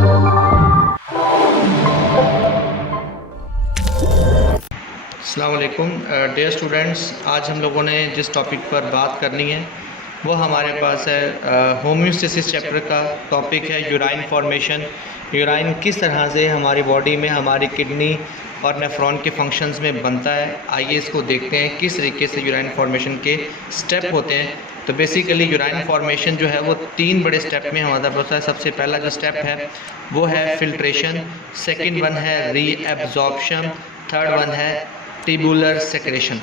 अस्सलाम वालेकुम dear students, आज हम लोगों ने जिस टॉपिक पर बात करनी है वो हमारे पास है होम्योस्टेसिस चैप्टर का टॉपिक है यूराइन फॉर्मेशन। यूराइन किस तरह से हमारी बॉडी में हमारी किडनी और नेफ्रॉन के फंक्शंस में बनता है। आइए इसको देखते हैं किस तरीके से यूराइन फॉर्मेशन के स्टेप होते हैं। तो बेसिकली यूराइन फॉर्मेशन जो है वो 3 बड़े स्टेप में हमारा होता है। सबसे पहला जो स्टेप है वो है फिल्ट्रेशन, सेकंड वन है रीएब्जॉर्प्शन, थर्ड वन है ट्यूबुलर सेक्रेशन।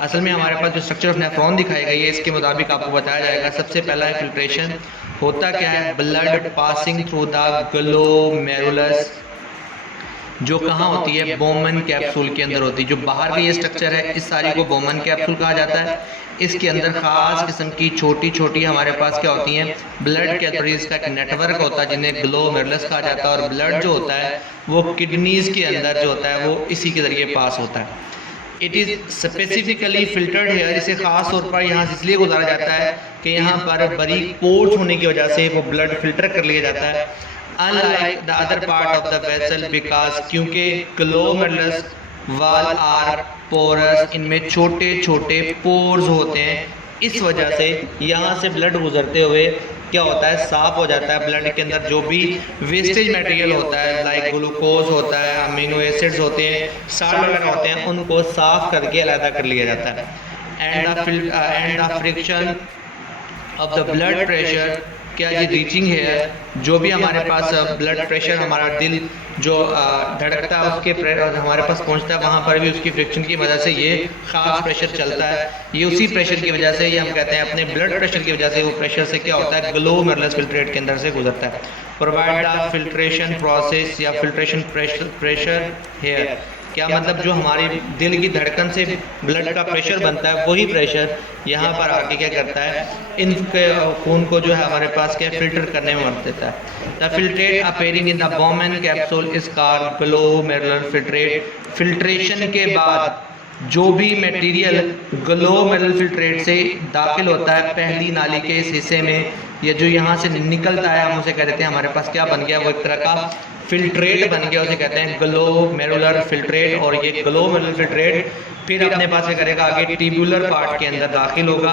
असल में हमारे पास जो स्ट्रक्चर ऑफ नेफ्रॉन दिखाई गई है इसके मुताबिक आपको बताया जाएगा। सबसे पहला है फिल्ट्रेशन। होता क्या है, blood passing through the glomerulus, जो कहाँ होती है, बोमन कैप्सूल के अंदर होती है। जो बाहर का ये स्ट्रक्चर है इस सारी को बोमन कैप्सूल कहा जाता है। इसके अंदर खास किस्म की छोटी छोटी हमारे पास क्या होती हैं, ब्लड कैपिलरीज का एक नेटवर्क होता है जिन्हें ग्लोमेरुलस कहा जाता है। और ब्लड जो होता है वो किडनीज के अंदर जो होता है वो इसी के जरिए पास होता है। It is specifically filtered here. इसे खास तौर पर यहाँ से इसलिए गुजारा जाता है कि यहाँ पर बारीक पोर्स होने की वजह से वो ब्लड फिल्टर कर लिया जाता है, unlike the other part of the vessel, because क्योंकि ग्लोमेरुलस वाल आर पोरस, इनमें छोटे छोटे पोर्स होते हैं। इस वजह से यहाँ से ब्लड गुजरते हुए क्या होता है, साफ हो जाता है। ब्लड के अंदर जो भी वेस्टेज मटेरियल होता है लाइक ग्लूकोज होता है, अमीनो एसिड्स होते हैं, साल्ट वगैरह होते हैं, उनको साफ करके अलग कर लिया जाता है। And the friction of the blood pressure, क्या ये रीचिंग है, जो भी हमारे पास ब्लड प्रेशर, हमारा दिल जो धड़कता है उसके हमारे पास पहुंचता है, वहाँ पर भी उसकी फ्रिक्शन की वजह से ये खास प्रेशर चलता है। ये उसी प्रेशर की वजह से, ये हम कहते हैं अपने ब्लड प्रेशर की वजह से, वो प्रेशर से क्या होता है, ग्लोमेरुलस फिल्ट्रेट के अंदर से गुजरता है। प्रोवाइड द फिल्ट्रेशन प्रोसेस या फिल्ट्रेशन प्रेशर हेयर, क्या मतलब जो हमारी दिल की धड़कन से ब्लड का प्रेशर बनता है वही प्रेशर यहाँ पर आके क्या करता है, इनके खून को जो है हमारे पास क्या फिल्टर करने में मदद देता है। The filtrate appearing in the Bowman capsule is called glomerular filtrate. Filtration के बाद जो भी मटेरियल ग्लोमेरुलर फिल्ट्रेट से दाखिल होता है पहली नाली के इस हिस्से में, या जो यहाँ से निकलता है, हम उसे कह देते हैं हमारे पास क्या बन गया, वो एक तरह का फिल्ट्रेट बन गया, उसे कहते हैं ग्लोमेरुलर फिल्ट्रेट। और ये ग्लोमेरुलर फिल्ट्रेट फिर अपने पास क्या करेगा, आगे ट्यूबुलर पार्ट के अंदर दाखिल होगा।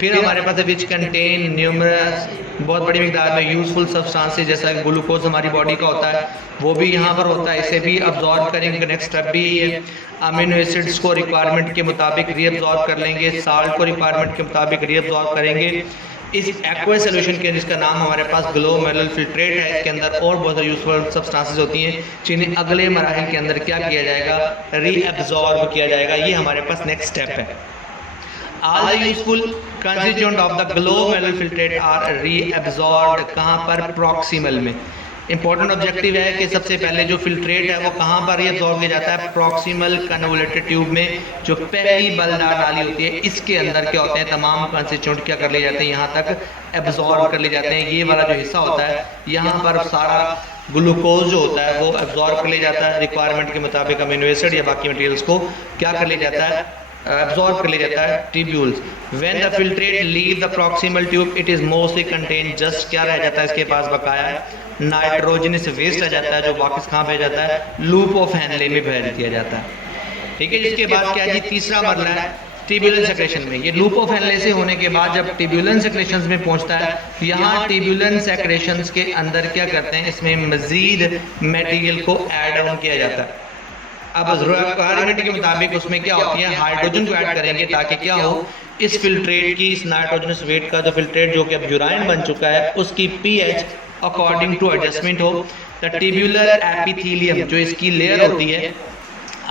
फिर हमारे पास विच कंटेन न्यूमरस, बहुत बड़ी मिकदार में यूजफुल सब्सटेंसेस, जैसा ग्लूकोज हमारी बॉडी का होता है वो भी यहाँ पर होता है, इसे भी अब्जॉर्ब करेंगे। नेक्स्ट स्टेप भी है, अमीनो एसिड्स को रिक्वायरमेंट के मुताबिक रीअब्जॉर्ब कर लेंगे, साल्ट को रिक्वायरमेंट के मुताबिक रीअब्जॉर्ब करेंगे। इस एक्वस सोल्यूशन के जिसका नाम हमारे पास ग्लोमेरुलर फिल्ट्रेट है, इसके अंदर और बहुत सारी यूजफुल सब्सटेंसेस होती हैं जिन्हें अगले मराहिल के अंदर क्या किया जाएगा, रीअब्जॉर्ब किया जाएगा। ये हमारे पास नेक्स्ट स्टेप है। All the useful constituent of the glomerular filtrate are reabsorbed, कहाँ पर, प्रॉक्सिमल में। इंपॉर्टेंट ऑब्जेक्टिव है कि सबसे पहले जो फिल्ट्रेट है वो कहाँ पर रीअब्सॉर्ब किया जाता है, प्रॉक्सिमल कन्वोल्यूटेड ट्यूब में, जो पहली बलदार नाली होती है इसके अंदर क्या होते हैं, तमाम कंस्टिट्यूएंट क्या कर लिए जाते हैं, यहाँ तक एब्जॉर्ब कर लिए जाते हैं। ये वाला जो हिस्सा होता है यहाँ पर सारा ग्लूकोज जो होता है वो एब्जॉर्ब कर लिया जाता है, रिक्वायरमेंट के मुताबिक अमीनो एसिड या बाकी मटेरियल्स को क्या कर लिया जाता है, एब्जॉर्ब कर लिया जाता है, tubules. When the filtrate leave the proximal tube it is mostly contain, just क्या रह जाता है इसके पास बकाया है, नाइट्रोजनस वेस्ट आ जाता है, जो वापस कहाँ भेज जाता है, लूप ऑफ हैनले में भेज दिया जाता है। ठीक है, जिसके बाद क्या जी, तीसरा मरला है ट्यूबुलेंट सेक्रेशन में। ये लूप ऑफ हैनले से होने के बाद जब ट्यूबुलेंट सेक्रेशंस में पहुंचता है, यहाँ ट्यूबुलेंट सेक्रेशंस के अंदर क्या करते हैं, इसमें मजीद मटेरियल को ऐड ऑन किया जाता है। अब रिक्वायरमेंट के मुताबिक उसमें क्या होती है, हाइड्रोजन को ऐड करेंगे ताकि क्या हो, इस फिल्ट्रेट की, इस नाइट्रोजनस वेट का जो फिल्ट्रेट जो कि अब यूराइन बन चुका है उसकी पीएच अकॉर्डिंग टू एडजस्टमेंट हो। द ट्यूबुलर एपिथेलियम, जो इसकी लेयर होती है,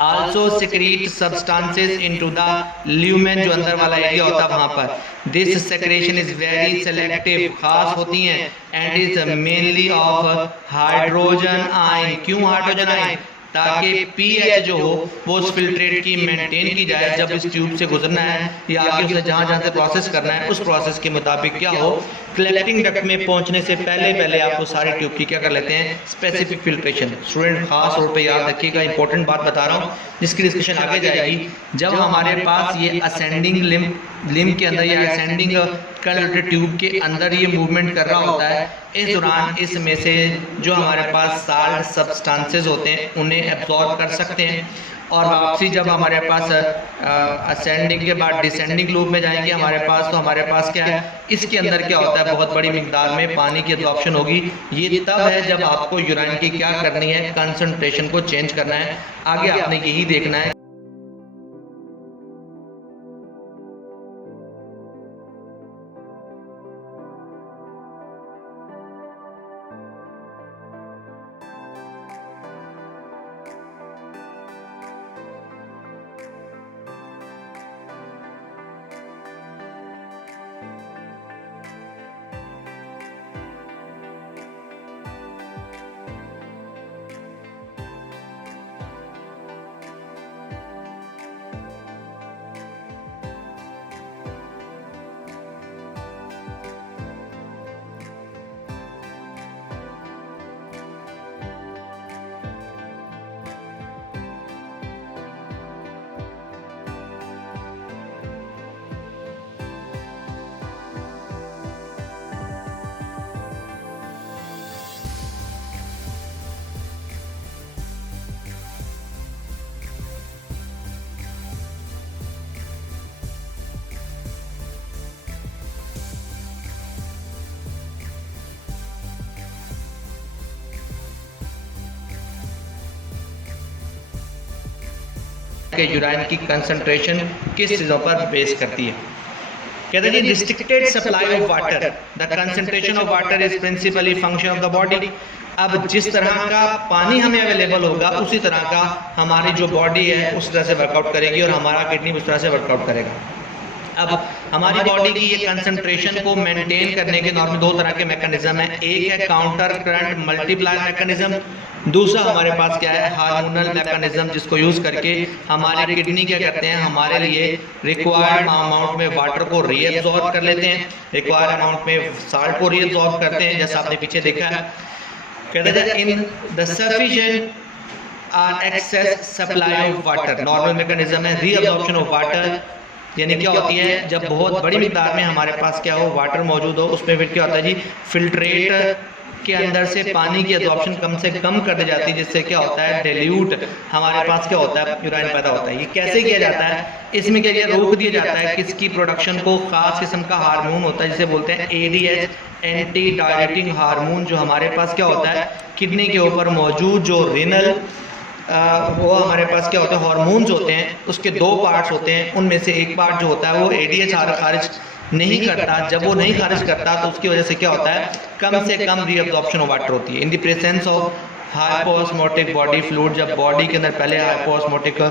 also secrete substances into the lumen, जो अंदर वाला एरिया होता है वहां पर। This secretion is very selective, खास होती हैं, and is mainly of hydrogen ion. क्यों हाइड्रोजन आयन, ताकि पीएच जो हो वो उस फिल्ट्रेट की मेंटेन की जाए। जब इस ट्यूब से गुजरना है या आगे उसे जहाँ जहाँ से प्रोसेस करना है उस प्रोसेस के मुताबिक क्या हो, कलेक्टिंग डक्ट में पहुँचने से पहले पहले आप वो सारे ट्यूब की क्या कर लेते हैं, स्पेसिफिक फिल्ट्रेशन। स्टूडेंट खास तौर पे याद रखिएगा, इंपॉर्टेंट बात बता रहा हूँ जिसकी डिस्कशन आगे जाएगी। जब हमारे पास ये असेंडिंग लिम्ब के अंदर या असेंडिंग कन्वर्टर ट्यूब के अंदर ये मूवमेंट कर रहा होता है। इस दौरान इसमें से जो हमारे पास साल्ट सब्सटेंसेस होते हैं उन्हें एब्जॉर्ब कर सकते हैं, और वापसी जब हमारे पास असेंडिंग के बाद डिसेंडिंग लूप में जाएंगे हमारे पास, तो हमारे पास क्या है, इसके अंदर क्या होता है, बहुत बड़ी मिकदार में पानी की एब्जॉर्प्शन होगी। ये तब है जब आपको यूराइन की क्या करनी है, कंसंट्रेशन को चेंज करना है। आगे आपने यही देखना है। कि यूराइन की कंसंट्रेशन किस चीज़ों पर बेस करती है। कहते हैं restricted supply of water, the concentration of water is principally function of the body. अब जिस तरह का पानी हमें अवेलेबल होगा उसी तरह का हमारी जो बॉडी है उस तरह से वर्कआउट करेगी, और हमारा किडनी उस तरह से वर्कआउट करेगा। अब हमारी बॉडी की ये कंसंट्रेशन को मेंटेन करने के नॉर्मल दो तरह के मैकेनिज्म है। एक है काउंटर करंट मल्टीप्लाई मैकेनिज्म, दूसरा हमारे पास क्या है, हार्मोनल मैकेनिज्म, जिसको यूज करके हमारी किडनी क्या करते हैं, हमारे लिए रिक्वायर्ड अमाउंट में वाटर को रीअब्सॉर्ब कर लेते हैं, रिक्वायर्ड अमाउंट में साल्ट को रीअब्सॉर्ब करते हैं, जैसा आपने पीछे देखा है। कहते हैं in the sufficient excess supply of water, normal mechanism है रीअब्सॉर्प्शन ऑफ वाटर, यानी क्या होती है, जब बहुत बड़ी मिकदार में हमारे पास क्या हो, वाटर मौजूद हो, उसमें फिर क्या होता है जी, फिल्ट्रेट के अंदर से पानी की एब्जॉर्प्शन कम से कम कर दी जाती है, जिससे क्या होता है, डिल्यूट हमारे पास क्या होता है, यूराइन पैदा होता है। ये कैसे किया जाता है, इसमें क्या रोक दिया जाता है किसकी प्रोडक्शन को, खास किस्म का हार्मोन होता है जिसे बोलते हैं एडीएच, एंटी डायरेटिंग हार्मोन, जो हमारे पास क्या होता है, किडनी के ऊपर मौजूद जो रिनल वो हमारे पास क्या होता है, हार्मोन्स होते हैं, उसके दो पार्ट्स होते हैं, उनमें से एक पार्ट जो होता है वो एडीएच खारिज नहीं करता। जब वो नहीं खारिज करता तो उसकी वजह से क्या होता है, कम से कम रीअब्जॉर्प्शन ऑफ वाटर होती है। In the presence of hypoosmotic body fluid, जब बॉडी के अंदर पहले हाइपोऑस्मोटिक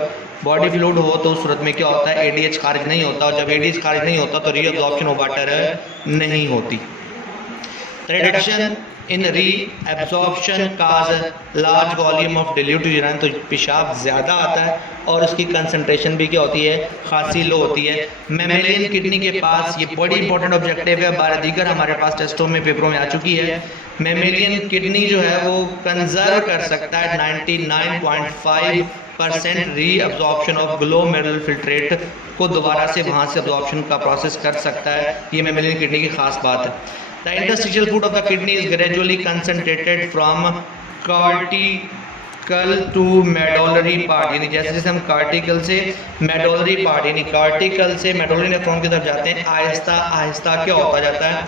बॉडी फ्लूइड हो तो उस सूरत में क्या होता है, एडीएच खारिज नहीं होता, और जब एडीएच खारिज नहीं होता तो रीअब्जॉर्प्शन ऑफ वाटर नहीं होती। Reduction in reabsorption cause large volume of dilute urine, तो पेशाब ज़्यादा आता है और उसकी कंसंट्रेशन भी क्या होती है, खासी लो होती है। मैमेलियन किडनी के पास ये बड़ी इंपॉर्टेंट ऑब्जेक्टिव है, बारह दीगर हमारे पास टेस्टों में पेपरों में आ चुकी है। मैमेलियन किडनी जो है वो कंजर्व कर सकता है 99.5% रीअब्जॉर्प्शन ऑफ ग्लोमेरुलर फिल्ट्रेट को दोबारा से वहाँ से अब्जॉर्प्शन का प्रोसेस कर सकता है। ये मैमेलियन किडनी की खास बात है। The interstitial fluid of the kidney is gradually concentrated from cortical to medullary part, यानी जैसे जैसे हम कार्टिकल से मेडोलरी पार्ट यानी कार्टिकल से मेडोलरी नेफ्रॉन की तरफ जाते हैं, आहिस्ता आहिस्ता क्या होता जाता है,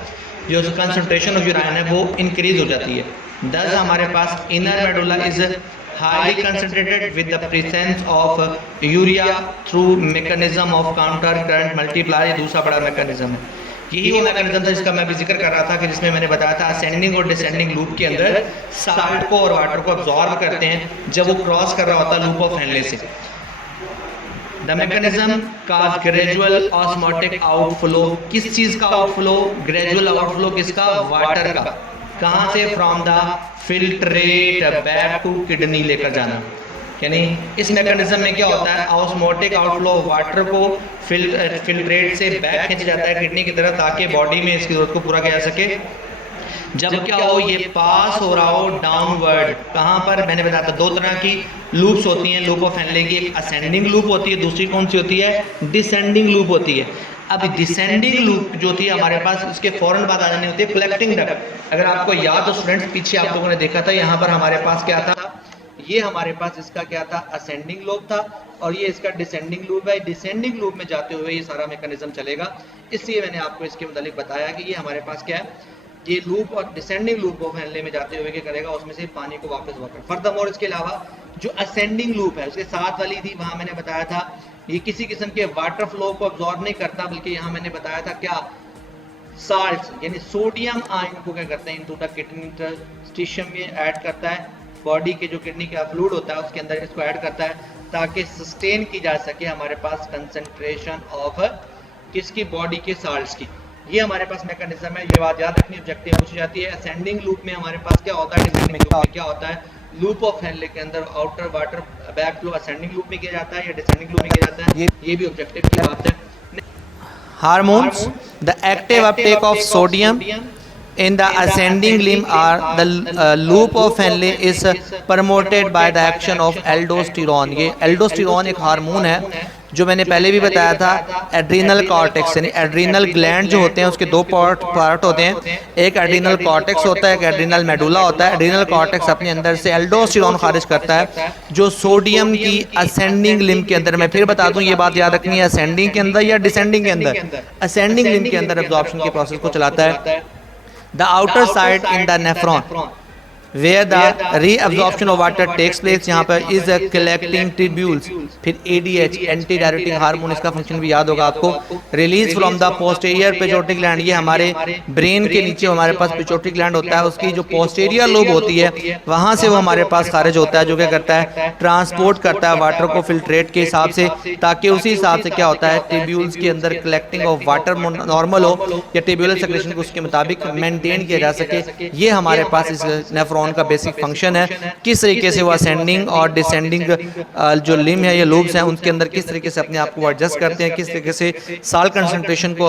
जो कंसंट्रेशन ऑफ यूराइन है वो इंक्रीज हो जाती है। दस हमारे पास inner medulla is highly concentrated with the presence of urea through mechanism of counter current multiply, दूसरा बड़ा मैकेनिज्म है। यही वो मैकेनिज्म था जिसका मैं भी जिक्र कर रहा था कि जिसमें मैंने बताया था असेंडिंग और डिसेंडिंग लूप के अंदर साल्ट को और वाटर को अब्जॉर्ब करते हैं जब वो क्रॉस कर रहा होता है लूप ऑफ हेनले से। The mechanism cause gradual osmotic outflow, किस चीज़ का आउटफ्लो, ग्रेजुअल आउटफ्लो किसका, वाटर का, कहाँ से, from the filtrate back to kidney लेकर जाना। यानी इस मैकेनिज्म में क्या होता है, ऑस्मोटिक आउटफ्लो वाटर को फिल्ट्रेट से बैक खींचा जाता है किडनी की तरफ, ताकि बॉडी में इसकी जरूरत को पूरा किया जा सके। जब क्या हो, ये पास हो रहा हो डाउनवर्ड, कहाँ पर, मैंने बताया था दो तरह की लूप्स होती हैं लूप ऑफ हेनले की, एक असेंडिंग लूप होती है, दूसरी कौन सी होती है, डिसेंडिंग लूप होती है। अब डिसेंडिंग लूप जो थी हमारे पास, उसके फौरन बाद आ जानी होती है कलेक्टिंग डक्ट। अगर आपको याद हो स्टूडेंट्स, पीछे आप लोगों ने देखा था यहाँ पर हमारे पास क्या था, ये हमारे पास इसका क्या था, असेंडिंग लूप था, और ये इसका डिसेंडिंग लूप है। डिसेंडिंग लूप में जाते हुए ये सारा मैकेनिज्म चलेगा, इसलिए मैंने आपको इसके मुतालिक बताया कि ये हमारे पास क्या है, ये लूप और डिसेंडिंग लूप ऑफ हेनले में जाते हुए क्या करेगा, उसमें से पानी को वापस वाटर। फर्दरमोर इसके अलावा जो असेंडिंग लूप है उसके साथ वाली थी, वहां मैंने बताया था ये किसी किस्म के वाटर फ्लो को अब्सॉर्ब नहीं करता, बल्कि यहाँ मैंने बताया था क्या, साल्ट्स यानी सोडियम आयन को क्या करते हैं, इनटू द किडनी इंटरस्टिशियम में ऐड करता है, बॉडी के जो किडनी का फ्लूइड होता है उसके अंदर इसको ऐड करता है, ताकि सस्टेन की जा सके हमारे पास कंसंट्रेशन ऑफ किसकी, बॉडी के साल्ट्स की। ये हमारे पास मैकेनिज्म है, ये बात याद रखनी, ऑब्जेक्टिव पूछी जाती है। असेंडिंग लूप में हमारे पास क्या होता है, डिसेंडिंग लूप में क्या होता है, लूप ऑफ हेनले के अंदर outer water back flow ascending loop में किया जाता है या डिसेंडिंग लूप में किया जाता है, ये भी ऑब्जेक्टिव की बात है। Hormones, the active uptake of sodium in the ascending limb or the loop of Henle is promoted by the action of aldosterone। ये aldosterone एक हार्मोन है जो मैंने पहले भी बताया था, एड्रीनल कॉर्टेक्स यानी एड्रीनल ग्लैंड जो होते हैं उसके दो पार्ट होते हैं, एक एड्रीनल कॉर्टेक्स होता है, एक एड्रीनल मेडुला होता है। एड्रीनल कॉर्टेक्स अपने अंदर से एल्डोस्टेरोन खारिज करता है जो सोडियम की असेंडिंग लिम्ब के अंदर, मैं फिर बता दूं ये बात याद रखनी है, असेंडिंग के अंदर या डिसेंडिंग के अंदर, असेंडिंग लिम्ब के अंदर एब्जॉर्प्शन के प्रोसेस को चलाता है। The outer side in the nephron where the reabsorption of water takes place, यहाँ पर is a collecting tubules। फिर ADH एंटी डायरेटिक हार्मोन, इसका फंक्शन भी याद होगा आपको, release from the posterior pituitary gland. ये हमारे ब्रेन के नीचे हमारे पास पिट्यूटरी ग्लैंड होता है, उसकी जो पोस्टीरियर लोब होती है वहाँ से वो हमारे पास खारिज होता है, जो क्या करता है, ट्रांसपोर्ट करता है वाटर को फिल्ट्रेट के हिसाब से, ताकि उसी हिसाब से क्या होता है, ट्यूब्यूल्स के अंदर कलेक्टिंग ऑफ वाटर नॉर्मल हो या ट्यूब्यूलर सेक्रेशन को उसके मुताबिक मेंटेन किया जा सके। ये हमारे पास इस नेफ्रॉन का बेसिक फंक्शन है। किस तरीके से वो असेंडिंग और डिसेंडिंग जो लिम्ब है या लूब्स हैं उनके अंदर किस तरीके से अपने आप को एडजस्ट करते हैं, किस तरीके से साल्ट कंसंट्रेशन को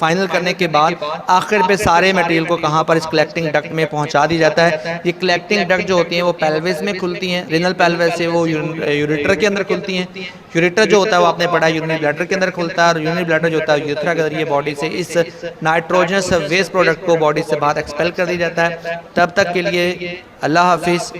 फाइनल करने के बाद आखिर पे सारे मटेरियल को कहाँ पर इस कलेक्टिंग डक्ट में पहुंचा दिया जाता है। ये कलेक्टिंग डक्ट जो होती हैं वो पेल्विस में खुलती हैं, रिनल पेल्विस से वो यूरेटर के अंदर खुलती हैं। यूरेटर जो होता है वो आपने पढ़ा यूरिनरी ब्लैडर के अंदर खुलता है, और यूरिनरी ब्लैडर जो होता है यूरेथ्रा के अंदर, ये बॉडी से इस नाइट्रोजनस वेस्ट प्रोडक्ट को बॉडी से बाहर एक्सपेल कर दिया जाता है। तब तक के लिए अल्लाह हाफिज़।